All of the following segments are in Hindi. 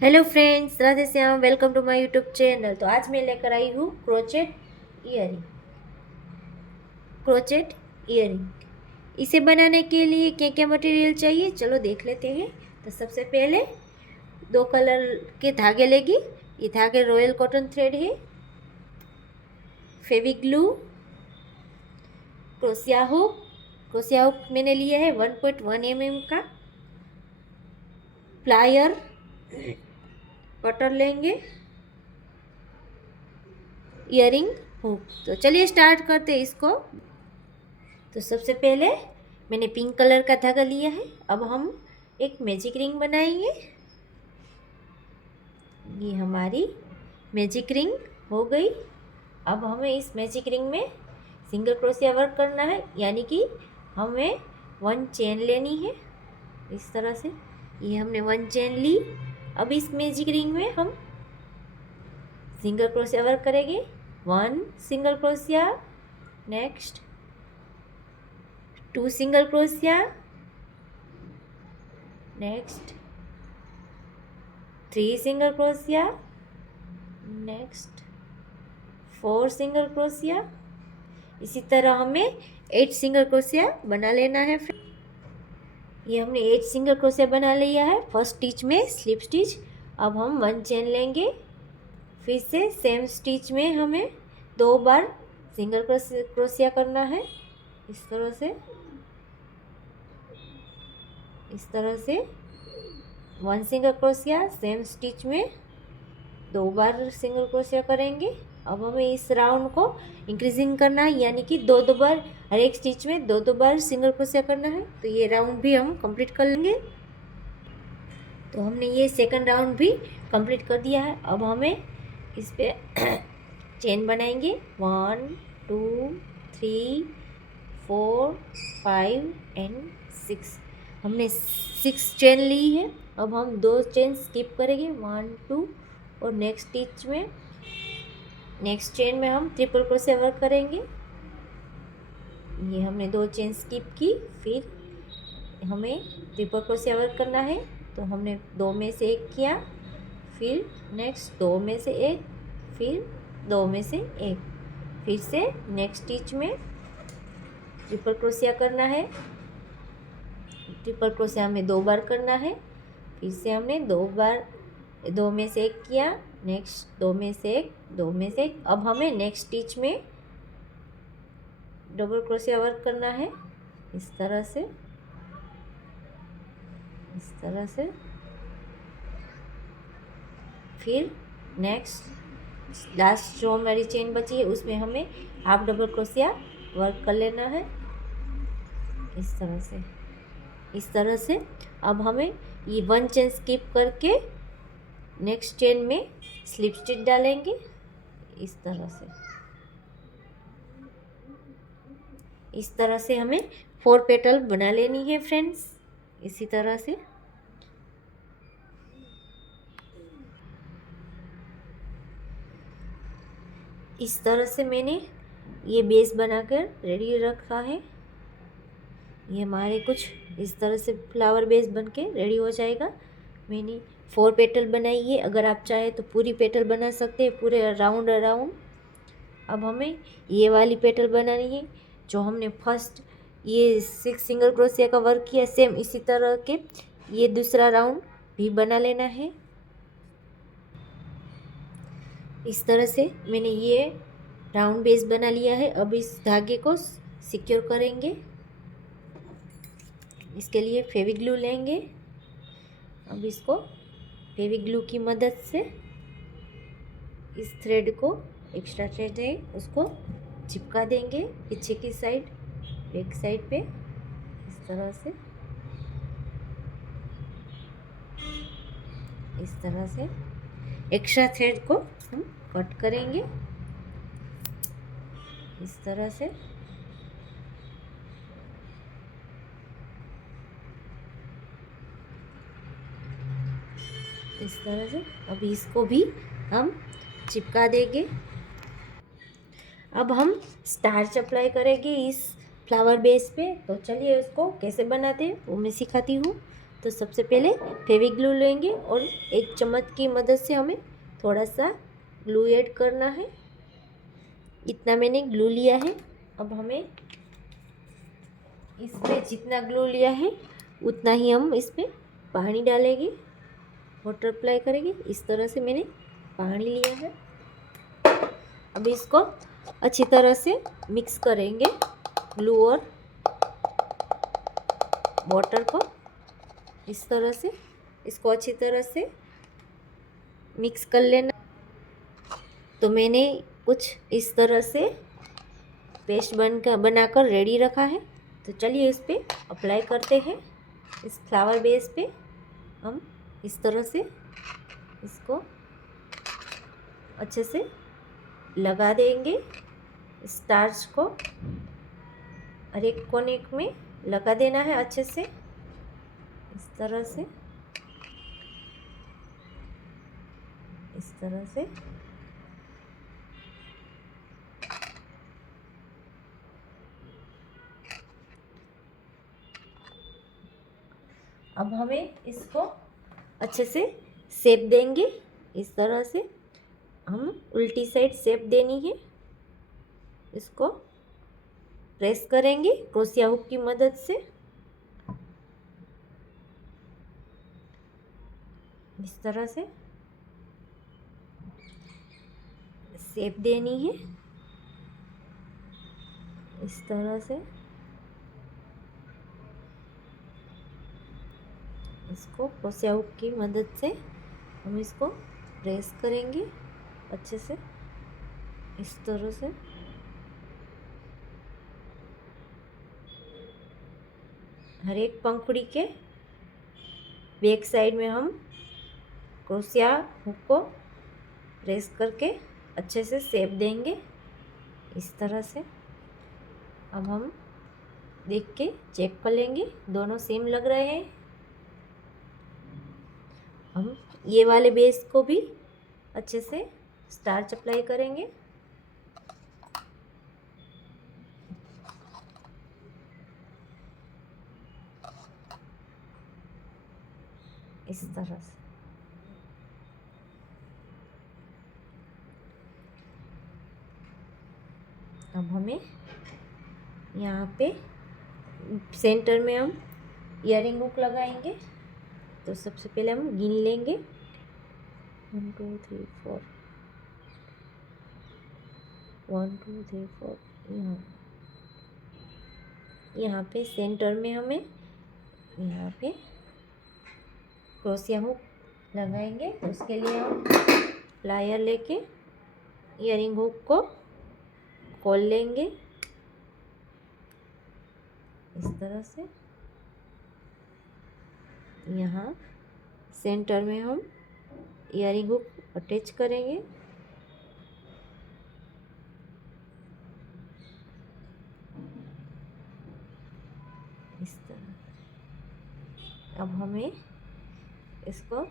Hello friends, Radhe Shyam. Welcome to my YouTube channel. तो आज मैं लेकर आई हूँ क्रोचेट ईयरिंग। इसे बनाने के लिए क्या क्या मटेरियल चाहिए, चलो देख लेते हैं। तो सबसे पहले 2 कलर के धागे लेगी। ये धागे रॉयल कॉटन थ्रेड है, फेविग्लू, क्रोशिया हुक मैंने लिया है 1.1 mm का, प्लायर, कटर लेंगे, ईयरिंग हुक। तो चलिए स्टार्ट करते हैं इसको। तो सबसे पहले मैंने पिंक कलर का धागा लिया है। अब हम एक मैजिक रिंग बनाएंगे। ये हमारी मैजिक रिंग हो गई। अब हमें इस मैजिक रिंग में सिंगल क्रोशिया वर्क करना है, यानी कि हमें 1 चेन लेनी है। इस तरह से ये हमने 1 चेन ली। अब इस मैजिक रिंग में हम सिंगल क्रोशिया वर्क करेंगे। 1 single crochet, next 2 single crochet, next 3 single crochet, next 4 single crochet. इसी तरह हमें 8 सिंगल क्रोशिया बना लेना है। ये हमने 8 सिंगल क्रोशिया बना लिया है फर्स्ट स्टिच में, स्लिप स्टिच। अब हम 1 चेन लेंगे। फिर से सेम स्टिच में हमें 2 बार सिंगल क्रोशिया करना है। इस तरह से 1 सिंगल क्रोशिया, सेम स्टिच में 2 बार सिंगल क्रोशिया करेंगे। अब हमें इस राउंड को इंक्रीजिंग करना है, यानी कि 2 बार हर एक स्टिच में 2 बार सिंगल क्रोशिया करना है। तो ये राउंड भी हम कंप्लीट कर लेंगे। तो हमने ये सेकंड राउंड भी कंप्लीट कर दिया है। अब हमें इस पे चेन बनाएंगे। 1 2 3 4 5 एंड 6। हमने 6 चेन ली है। अब हम 2 चेन स्किप करेंगे, 1 2, और नेक्स्ट चेन में हम ट्रिपल क्रोशिया वर्क करेंगे। ये हमने 2 चेन स्किप की, फिर हमें ट्रिपल क्रोशिया वर्क करना है। तो हमने 2 में से 1 किया, फिर नेक्स्ट 2 में से 1, फिर 2 में से 1, फिर से नेक्स्ट स्टिच में ट्रिपल क्रोशिया करना है। ट्रिपल क्रोशिया हमें 2 बार करना है। फिर से हमने 2 बार 2 में से 1 किया, नेक्स्ट 2 में से 1, 2 में से 1। अब हमें नेक्स्ट स्टिच में डबल क्रोशिया वर्क करना है। इस तरह से फिर नेक्स्ट लास्ट जो हमारी चेन बची है उसमें हमें हाफ डबल क्रोशिया वर्क कर लेना है। इस तरह से अब हमें ये 1 चेन स्किप करके नेक्स्ट चेन में स्लिप स्टिच डालेंगे। इस तरह से हमें 4 पेटल बना लेनी है फ्रेंड्स। इसी तरह से मैंने ये बेस बनाकर रेडी रखा है। ये हमारे कुछ इस तरह से फ्लावर बेस बनके रेडी हो जाएगा। मैंने 4 पेटल बनाई है। अगर आप चाहे तो पूरी पेटल बना सकते हैं, पूरे राउंड। अब हमें ये वाली पेटल बनानी है जो हमने फर्स्ट ये 6 सिंगल क्रोशिया का वर्क किया, सेम इसी तरह के ये दूसरा राउंड भी बना लेना है। इस तरह से मैंने ये राउंड बेस बना लिया है। अब इस धागे को सिक्योर करेंगे। इसके लिए फेविग्लू लेंगे। अब इसको फेविग्लू की मदद से इस थ्रेड को, एक्स्ट्रा थ्रेड है उसको चिपका देंगे पीछे की साइड, बैक साइड पे। इस तरह से एक्स्ट्रा थ्रेड को हम कट करेंगे। इस तरह से अभी इसको भी हम चिपका देंगे। अब हम स्टार्च अप्लाई करेंगे इस फ्लावर बेस पे। तो चलिए उसको कैसे बनाते हैं वो मैं सिखाती हूँ। तो सबसे पहले फेविग्लू लेंगे और एक चम्मच की मदद से हमें थोड़ा सा ग्लू ऐड करना है। इतना मैंने ग्लू लिया है। अब हमें इसमें जितना ग्लू लिया है उतना ही हम इसमें पानी डालेंगे, वाटर अप्लाई करेंगे। इस तरह से मैंने पानी लिया है। अब इसको अच्छी तरह से मिक्स करेंगे, ग्लू और वाटर को। इस तरह से इसको अच्छी तरह से मिक्स कर लेना। तो मैंने कुछ इस तरह से पेस्ट बनाकर रेडी रखा है। तो चलिए इस पे अप्लाई करते हैं। इस फ्लावर बेस पे हम इस तरह से इसको अच्छे से लगा देंगे। स्टार्च को हर एक कोने में लगा देना है अच्छे से, इस तरह से, इस तरह से। अब हमें इसको अच्छे से शेप देंगे। इस तरह से हम उल्टी साइड शेप देनी है। इसको प्रेस करेंगे क्रोशिया हुक की मदद से। इस तरह से शेप देनी है, इस तरह से। इसको क्रोशिया हुक की मदद से हम इसको प्रेस करेंगे अच्छे से, इस तरह से। हर एक पंखुड़ी के बैक साइड में हम क्रोशिया हुक को प्रेस करके अच्छे से शेप देंगे, इस तरह से। अब हम देख के चेक कर लेंगे दोनों सेम लग रहे हैं। हम ये वाले बेस को भी अच्छे से स्टार्च अप्लाई करेंगे। इस तरह से अब हमें यहाँ पे सेंटर में हम इयरिंग हुक लगाएंगे। तो सबसे पहले हम गिन लेंगे 1 2 3 4, 1 2 3 4। यहाँ पे सेंटर में हमें यहाँ पे क्रोशिया हुक लगाएंगे। तो उसके लिए हम प्लायर लेके इयरिंग हुक को खोल लेंगे, इस तरह से। यहाँ सेंटर में हम इयरिंग हुक अटैच करेंगे, इस तरह। अब हमें इसको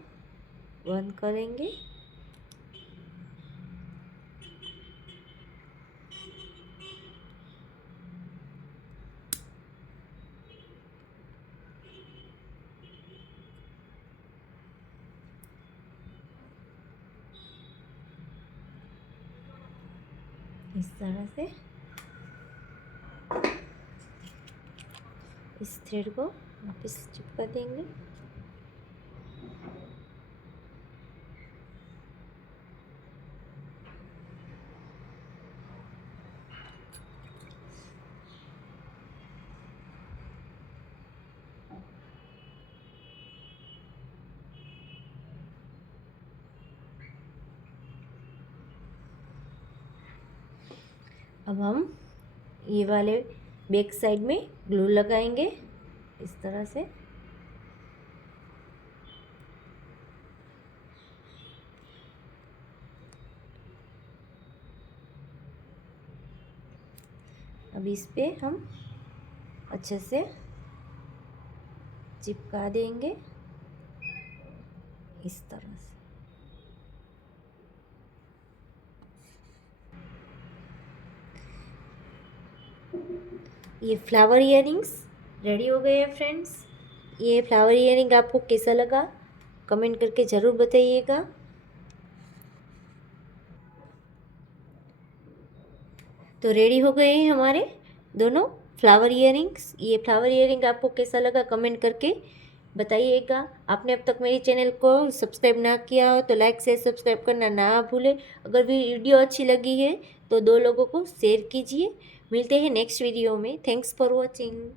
बंद करेंगे। इस तरह से इस थ्रेड को वापस चिपका देंगे। अब हम ये वाले बैक साइड में ग्लू लगाएंगे, इस तरह से। अब इस पे हम अच्छे से चिपका देंगे, इस तरह से। ये फ्लावर इयरिंग्स रेडी हो गए हैं फ्रेंड्स। ये फ्लावर इयरिंग आपको कैसा लगा कमेंट करके ज़रूर बताइएगा। तो रेडी हो गए हैं हमारे दोनों फ्लावर इयरिंग्स। ये फ्लावर इयरिंग आपको कैसा लगा कमेंट करके बताइएगा। आपने अब तक मेरे चैनल को सब्सक्राइब ना किया हो तो लाइक शेयर सब्सक्राइब करना ना भूलें। अगर वीडियो अच्छी लगी है तो 2 लोगों को शेयर कीजिए। मिलते हैं नेक्स्ट वीडियो में। Thanks for watching.